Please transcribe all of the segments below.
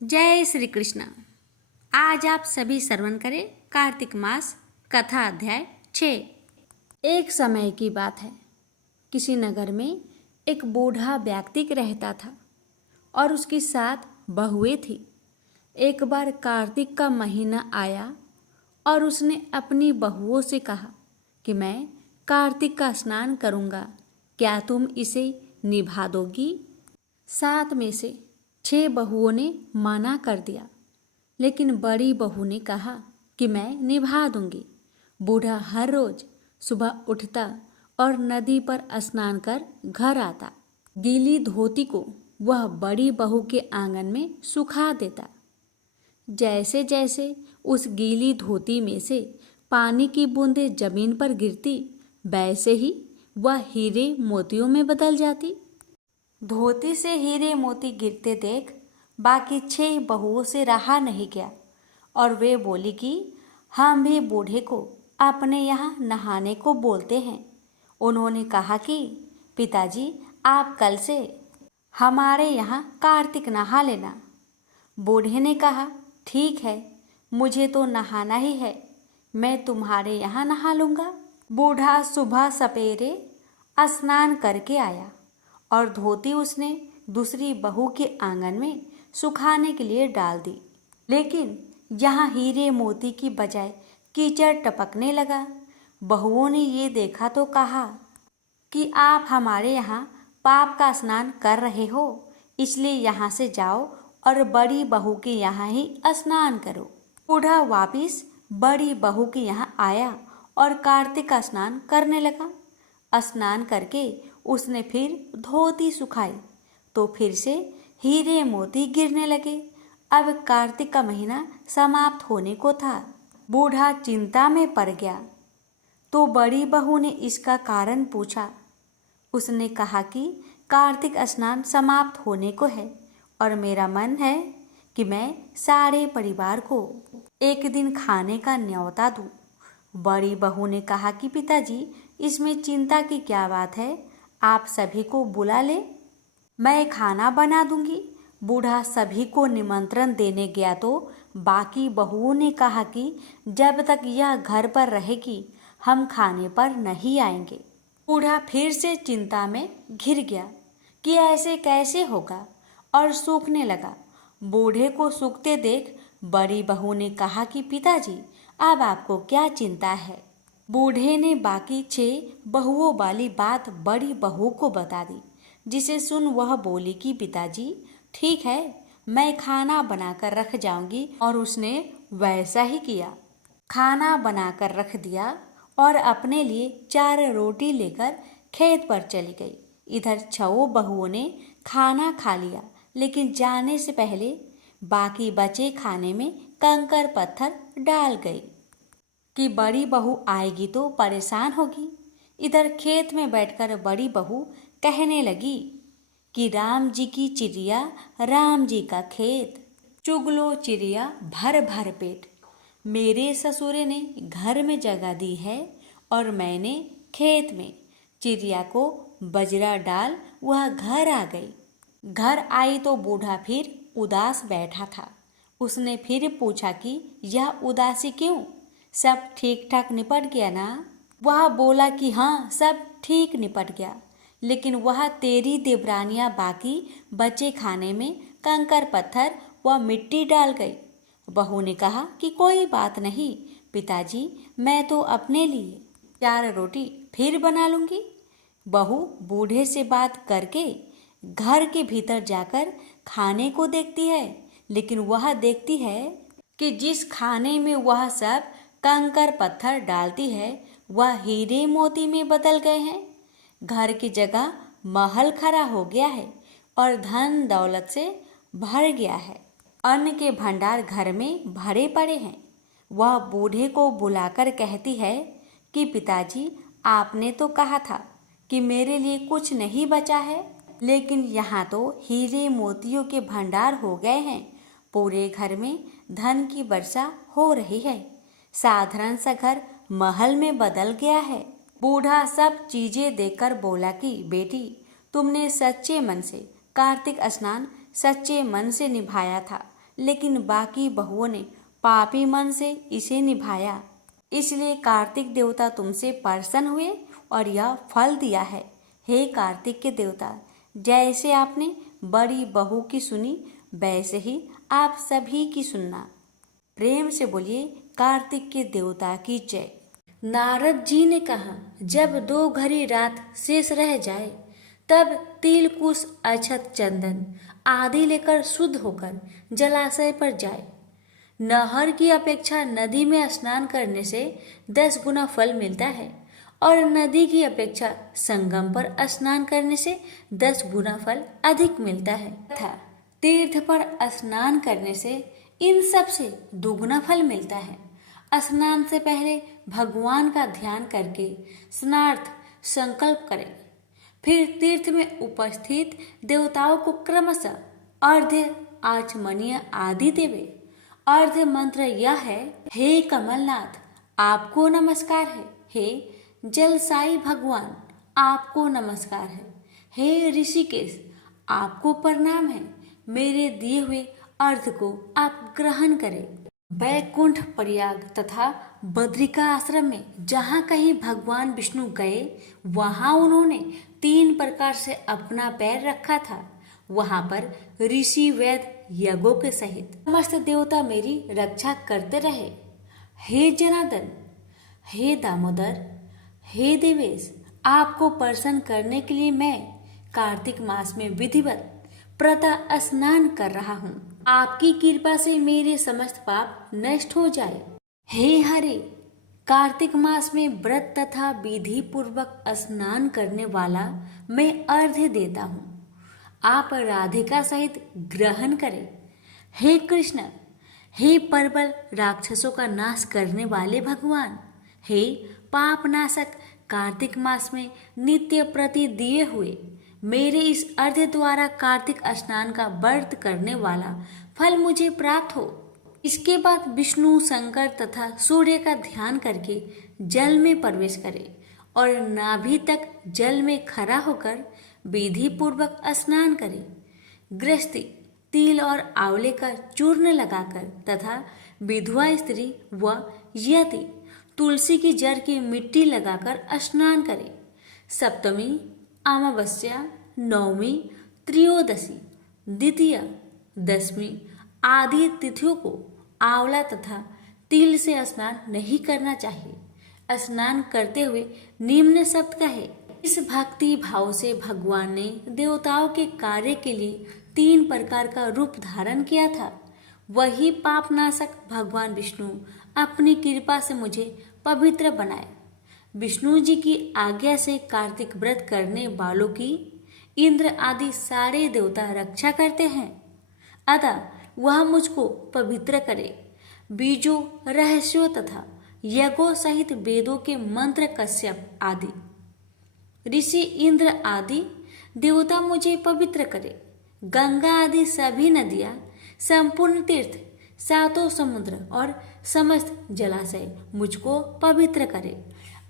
जय श्री कृष्ण। आज आप सभी श्रवण करें कार्तिक मास कथा अध्याय 6। एक समय की बात है। किसी नगर में एक बूढ़ा व्यक्ति रहता था और उसकी 7 बहुएं थी। एक बार कार्तिक का महीना आया और उसने अपनी बहुओं से कहा कि मैं कार्तिक का स्नान करूँगा, क्या तुम इसे निभा दोगी? 7 में से 6 बहुओं ने मना कर दिया, लेकिन बड़ी बहू ने कहा कि मैं निभा दूंगी। बूढ़ा हर रोज सुबह उठता और नदी पर स्नान कर घर आता। गीली धोती को वह बड़ी बहू के आंगन में सुखा देता। जैसे जैसे उस गीली धोती में से पानी की बूंदें जमीन पर गिरती, वैसे ही वह हीरे मोतियों में बदल जाती। धोती से हीरे मोती गिरते देख बाकी 6 बहुओं से रहा नहीं गया और वे बोली कि हम भी बूढ़े को अपने यहाँ नहाने को बोलते हैं। उन्होंने कहा कि पिताजी, आप कल से हमारे यहाँ कार्तिक नहा लेना। बूढ़े ने कहा, ठीक है, मुझे तो नहाना ही है, मैं तुम्हारे यहाँ नहा लूँगा। बूढ़ा सुबह सपेरे स्नान करके आया और धोती उसने दूसरी बहू के आंगन में सुखाने के लिए डाल दी, लेकिन यहाँ हीरे मोती की बजाय कीचड़ टपकने लगा। बहुओं ने ये देखा तो कहा कि आप हमारे यहाँ पाप का स्नान कर रहे हो, इसलिए यहाँ से जाओ और बड़ी बहू के यहाँ ही स्नान करो। बूढ़ा वापिस बड़ी बहू के यहाँ आया और कार्तिक का स्नान करने लगा। स्नान करके उसने फिर धोती सुखाई तो फिर से हीरे मोती गिरने लगे। अब कार्तिक का महीना समाप्त होने को था। बूढ़ा चिंता में पड़ गया तो बड़ी बहू ने इसका कारण पूछा। उसने कहा कि कार्तिक स्नान समाप्त होने को है और मेरा मन है कि मैं सारे परिवार को एक दिन खाने का न्योता दूं। बड़ी बहू ने कहा कि पिताजी, इसमें चिंता की क्या बात है, आप सभी को बुला ले, मैं खाना बना दूंगी। बूढ़ा सभी को निमंत्रण देने गया तो बाकी बहुओं ने कहा कि जब तक यह घर पर रहेगी हम खाने पर नहीं आएंगे। बूढ़ा फिर से चिंता में घिर गया कि ऐसे कैसे होगा और सूखने लगा। बूढ़े को सूखते देख बड़ी बहू ने कहा कि पिताजी, अब आपको क्या चिंता है? बूढ़े ने बाकी 6 बहुओं वाली बात बड़ी बहू को बता दी, जिसे सुन वह बोली कि पिताजी, ठीक है, मैं खाना बनाकर रख जाऊंगी। और उसने वैसा ही किया। खाना बनाकर रख दिया और अपने लिए 4 रोटी लेकर खेत पर चली गई। इधर 6 बहुओं ने खाना खा लिया, लेकिन जाने से पहले बाकी बचे खाने में कंकर पत्थर डाल गई कि बड़ी बहू आएगी तो परेशान होगी। इधर खेत में बैठकर बड़ी बहू कहने लगी कि राम जी की चिड़िया, राम जी का खेत, चुगलो चिड़िया भर भर पेट। मेरे ससुरे ने घर में जगह दी है और मैंने खेत में। चिड़िया को बजरा डाल वह घर आ गई। घर आई तो बूढ़ा फिर उदास बैठा था। उसने फिर पूछा कि यह उदासी क्यों? सब ठीक ठाक निपट गया ना? वह बोला कि हाँ, सब ठीक निपट गया, लेकिन वह तेरी देवरानियाँ बाकी बचे खाने में कंकर पत्थर व मिट्टी डाल गई। बहू ने कहा कि कोई बात नहीं पिताजी, मैं तो अपने लिए 4 रोटी फिर बना लूँगी। बहू बूढ़े से बात करके घर के भीतर जाकर खाने को देखती है, लेकिन वह देखती है कि जिस खाने में वह सब कंकर पत्थर डालती है वह हीरे मोती में बदल गए हैं। घर की जगह महल खड़ा हो गया है और धन दौलत से भर गया है। अन्न के भंडार घर में भरे पड़े हैं। वह बूढ़े को बुलाकर कहती है कि पिताजी, आपने तो कहा था कि मेरे लिए कुछ नहीं बचा है, लेकिन यहाँ तो हीरे मोतियों के भंडार हो गए हैं। पूरे घर में धन की वर्षा हो रही है। साधारण सा घर महल में बदल गया है। बूढ़ा सब चीजें देखकर बोला कि बेटी, तुमने सच्चे मन से कार्तिक स्नान सच्चे मन से निभाया था, लेकिन बाकी बहुओं ने पापी मन से इसे निभाया। इसलिए कार्तिक देवता तुमसे प्रसन्न हुए और यह फल दिया है। हे कार्तिक के देवता, जैसे आपने बड़ी बहू की सुनी, वैसे ही आप सभी की सुनना। प्रेम से बोलिए कार्तिक के देवता की जय। नारद जी ने कहा, जब 2 घड़ी रात शेष रह जाए, तब तिल, कुश, अक्षत, चंदन आदि लेकर शुद्ध होकर जलाशय पर जाए। नहर की अपेक्षा नदी में स्नान करने से 10 गुना फल मिलता है और नदी की अपेक्षा संगम पर स्नान करने से 10 गुना फल अधिक मिलता है तथा तीर्थ पर स्नान करने से इन सब से दुगुना फल मिलता है। स्नान से पहले भगवान का ध्यान करके स्नार्थ संकल्प करें। फिर तीर्थ में उपस्थित देवताओं को क्रमशः अर्घ्य, आचमनीय आदि देवे। अर्घ्य मंत्र यह है, हे कमलनाथ आपको नमस्कार है। हे जलसाई भगवान आपको नमस्कार है। हे ऋषिकेश आपको प्रणाम है। मेरे दिए हुए अर्घ्य को आप ग्रहण करें। बैकुंठ, प्रयाग तथा बद्रिका आश्रम में जहाँ कहीं भगवान विष्णु गए, वहाँ उन्होंने 3 प्रकार से अपना पैर रखा था। वहाँ पर ऋषि, वैद्य, यज्ञों के सहित समस्त देवता मेरी रक्षा करते रहे। हे जनार्दन, हे दामोदर, हे देवेश, आपको प्रसन्न करने के लिए मैं कार्तिक मास में विधिवत प्रातः स्नान कर रहा हूँ। आपकी कृपा से मेरे समस्त पाप नष्ट हो जाए। हे हरे, कार्तिक मास में व्रत तथा विधि पूर्वक स्नान करने वाला मैं अर्घ्य देता हूँ। आप राधिका सहित ग्रहण करें। हे कृष्ण, हे प्रबल राक्षसों का नाश करने वाले भगवान, हे पाप नाशक, कार्तिक मास में नित्य प्रति दिए हुए मेरे इस अर्घ्य द्वारा कार्तिक स्नान का व्रत करने वाला फल मुझे प्राप्त हो। इसके बाद विष्णु, शंकर तथा सूर्य का ध्यान करके जल में प्रवेश करें और नाभि तक जल में खड़ा होकर विधि पूर्वक स्नान करें। गृहस्थी तिल और आंवले का चूर्ण लगाकर तथा विधवा स्त्री व यति तुलसी की जड़ की मिट्टी लगाकर स्नान करें। सप्तमी, अमावस्या, नवमी, त्रयोदशी, द्वितीया, दशमी आदि तिथियों को आंवला तथा तिल से स्नान नहीं करना चाहिए। स्नान करते हुए निम्न शब्द कहे। इस भक्ति भाव से भगवान ने देवताओं के कार्य के लिए 3 प्रकार का रूप धारण किया था। वही पापनाशक भगवान विष्णु अपनी कृपा से मुझे पवित्र बनाए। विष्णु जी की आज्ञा से कार्तिक व्रत करने वालों की इंद्र आदि सारे देवता रक्षा करते हैं। अतः वह मुझको पवित्र करे। बीजों, रहस्यों तथा यज्ञों सहित वेदों के मंत्र, कश्यप आदि ऋषि, इंद्र आदि देवता मुझे पवित्र करे। गंगा आदि सभी नदियाँ, संपूर्ण तीर्थ, 7 समुद्र और समस्त जलाशय मुझको पवित्र करे।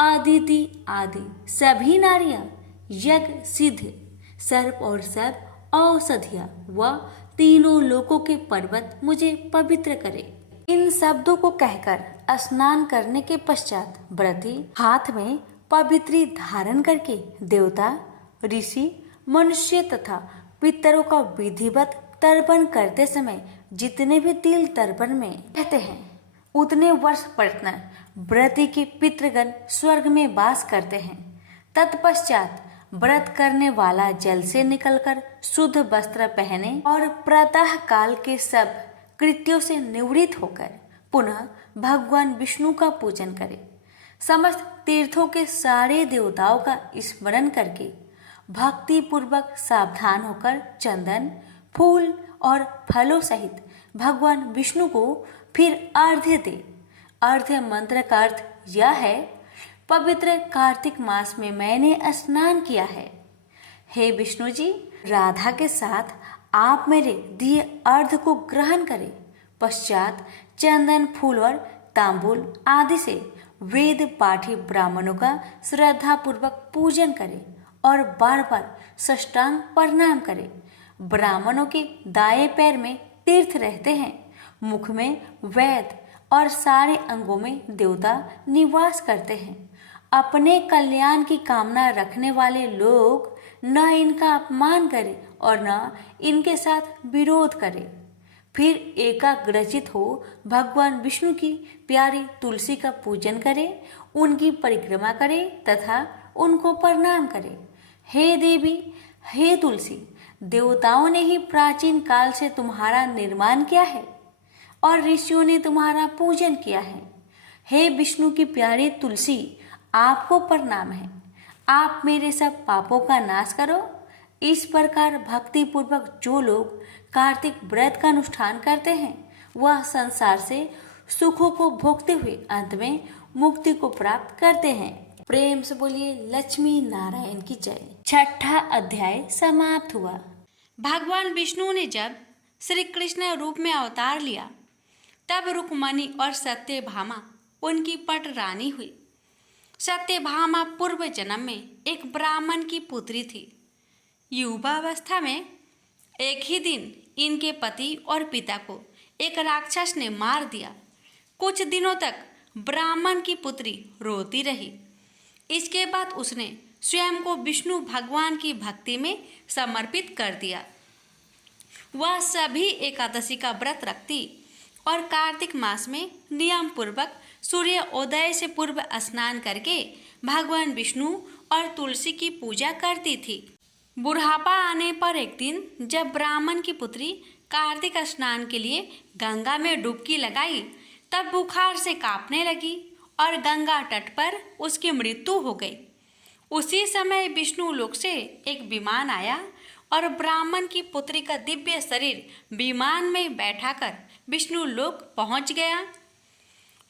अदिति आदि सभी नारियाँ, यज्ञ, सिद्ध, सर्प और सब औषधियाँ व तीनों लोकों के पर्वत मुझे पवित्र करे। इन शब्दों को कहकर स्नान करने के पश्चात व्रती हाथ में पवित्री धारण करके देवता, ऋषि, मनुष्य तथा पितरों का विधिवत तर्पण करते समय जितने भी तिल तर्पण में रहते हैं, उतने वर्ष प्रयत्न व्रती के पितृगण स्वर्ग में वास करते हैं। तत्पश्चात व्रत करने वाला जल से निकलकर शुद्ध वस्त्र पहने और प्रातः काल के सब कृत्यों से निवृत्त होकर पुनः भगवान विष्णु का पूजन करे। समस्त तीर्थों के सारे देवताओं का स्मरण करके भक्ति पूर्वक सावधान होकर चंदन, फूल और फलों सहित भगवान विष्णु को फिर अर्घ्य दे। अर्घ्य मंत्र का अर्थ यह है, पवित्र कार्तिक मास में मैंने स्नान किया है। हे विष्णु जी, राधा के साथ आप मेरे दिए अर्घ्य को ग्रहण करें। पश्चात चंदन, फूल और तांबूल आदि से वेद पाठी ब्राह्मणों का श्रद्धा पूर्वक पूजन करें और बार बार साष्टांग प्रणाम करें। ब्राह्मणों के दाएं पैर में तीर्थ रहते हैं। मुख में वैद और सारे अंगों में देवता निवास करते हैं। अपने कल्याण की कामना रखने वाले लोग न इनका अपमान करें और न इनके साथ विरोध करें। फिर एकाग्रचित हो भगवान विष्णु की प्यारी तुलसी का पूजन करें, उनकी परिक्रमा करें तथा उनको प्रणाम करें। हे देवी, हे तुलसी, देवताओं ने ही प्राचीन काल से तुम्हारा निर्माण किया है और ऋषियों ने तुम्हारा पूजन किया है। हे विष्णु की प्यारी तुलसी, आपको प्रणाम है। आप मेरे सब पापों का नाश करो। इस प्रकार भक्ति पूर्वक जो लोग कार्तिक व्रत का अनुष्ठान करते हैं वह संसार से सुखों को भोगते हुए अंत में मुक्ति को प्राप्त करते हैं। प्रेम से बोलिए लक्ष्मी नारायण की जय। छठा अध्याय समाप्त हुआ। भगवान विष्णु ने जब श्री कृष्ण रूप में अवतार लिया तब रुक्मणी और सत्यभामा उनकी पट रानी हुई। सत्यभामा पूर्व जन्म में एक ब्राह्मण की पुत्री थी। युवावस्था में एक ही दिन इनके पति और पिता को एक राक्षस ने मार दिया। कुछ दिनों तक ब्राह्मण की पुत्री रोती रही। इसके बाद उसने स्वयं को विष्णु भगवान की भक्ति में समर्पित कर दिया। वह सभी एकादशी का व्रत रखती और कार्तिक मास में नियम पूर्वक सूर्य उदय से पूर्व स्नान करके भगवान विष्णु और तुलसी की पूजा करती थी। बुढ़ापा आने पर एक दिन जब ब्राह्मण की पुत्री कार्तिक स्नान के लिए गंगा में डुबकी लगाई तब बुखार से कांपने लगी और गंगा तट पर उसकी मृत्यु हो गई। उसी समय विष्णु लोक से एक विमान आया और ब्राह्मण की पुत्री का दिव्य शरीर विमान में बैठाकर विष्णु लोक पहुंच गया।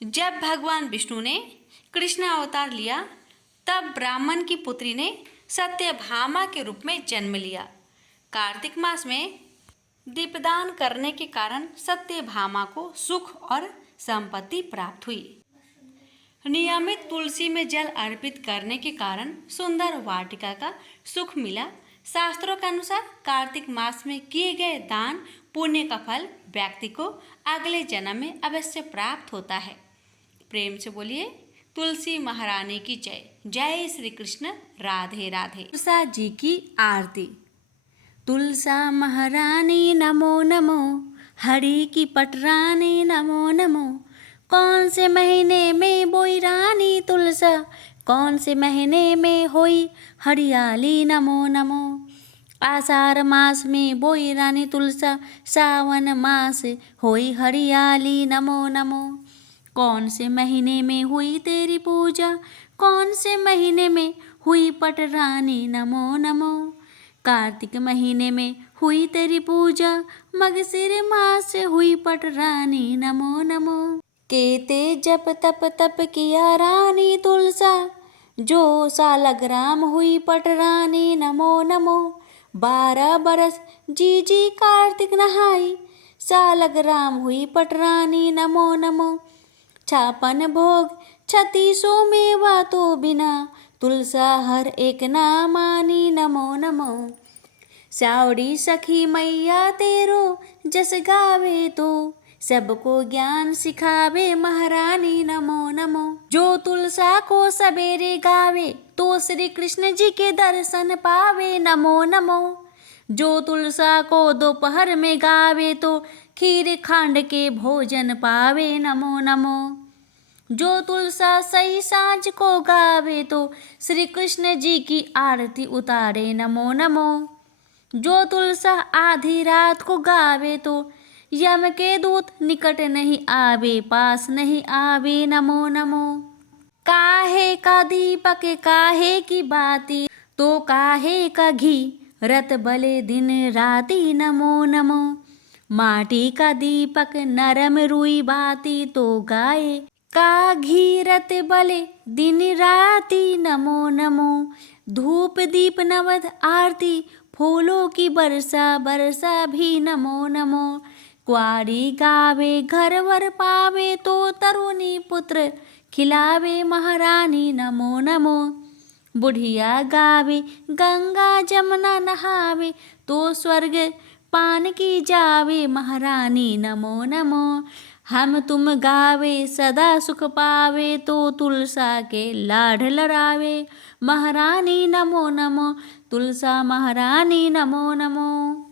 जब भगवान विष्णु ने कृष्ण अवतार लिया तब ब्राह्मण की पुत्री ने सत्यभामा के रूप में जन्म लिया। कार्तिक मास में दीपदान करने के कारण सत्यभामा को सुख और संपत्ति प्राप्त हुई। नियमित तुलसी में जल अर्पित करने के कारण सुंदर वाटिका का सुख मिला। शास्त्रों के अनुसार कार्तिक मास में किए गए दान पुण्य का फल व्यक्ति को अगले जन्म में अवश्य प्राप्त होता है। प्रेम से बोलिए तुलसी महारानी की जय। जय श्री कृष्ण। राधे राधे। तुलसा जी की आरती। तुलसा महारानी नमो नमो, हरि की पटरानी नमो नमो। कौन से महीने में बोई रानी तुलसा, कौन से महीने में होई हरियाली नमो नमो। आषाढ़ मास में बोई रानी तुलसा, सावन मास होई हरियाली नमो नमो। कौन से महीने में हुई तेरी पूजा, कौन से महीने में हुई पटरानी नमो नमो। कार्तिक महीने में हुई तेरी पूजा, मगशिर मास हुई पटरानी नमो नमो। केते जप तप तप किया रानी तुलसा, जो सालग्राम हुई पटरानी नमो नमो। 12 बरस जी जी कार्तिक नहाई, सालग्राम हुई पटरानी नमो नमो। 56 भोग 36 मेवा तो बिना, तुलसा हर एक ना मानी नमो नमो। सावड़ी सखी मैया तेरो जस गावे तो, सबको ज्ञान सिखावे महारानी नमो नमो। जो तुलसा को सवेरे गावे तो श्री कृष्ण जी के दर्शन पावे नमो नमो। जो तुलसा को दोपहर में गावे तो खीर खांड के भोजन पावे नमो नमो। जो तुलसा सही सांझ को गावे तो श्री कृष्ण जी की आरती उतारे नमो नमो। जो तुलसा आधी रात को गावे तो यम के दूत निकट नहीं आवे, पास नहीं आवे नमो नमो। काहे का दीपक काहे की बाती, तो काहे का घी रत बले दिन राती नमो नमो। माटी का दीपक नरम रुई बाती, तो गाये का घी रत बले दिन राती नमो नमो। धूप दीप नवद आरती, फूलों की बरसा बरसा भी नमो नमो। कुआरी गावे घर वर पावे, तो तरुणी पुत्र खिलावे महारानी नमो नमो। बुढ़िया गावे गंगा जमुना नहावे, तो स्वर्ग पान की जावे महारानी नमो नमो। हम तुम गावे सदा सुख पावे, तो तुलसा के लाड लड़ावे। महारानी नमो नमो, तुलसा महारानी नमो नमो।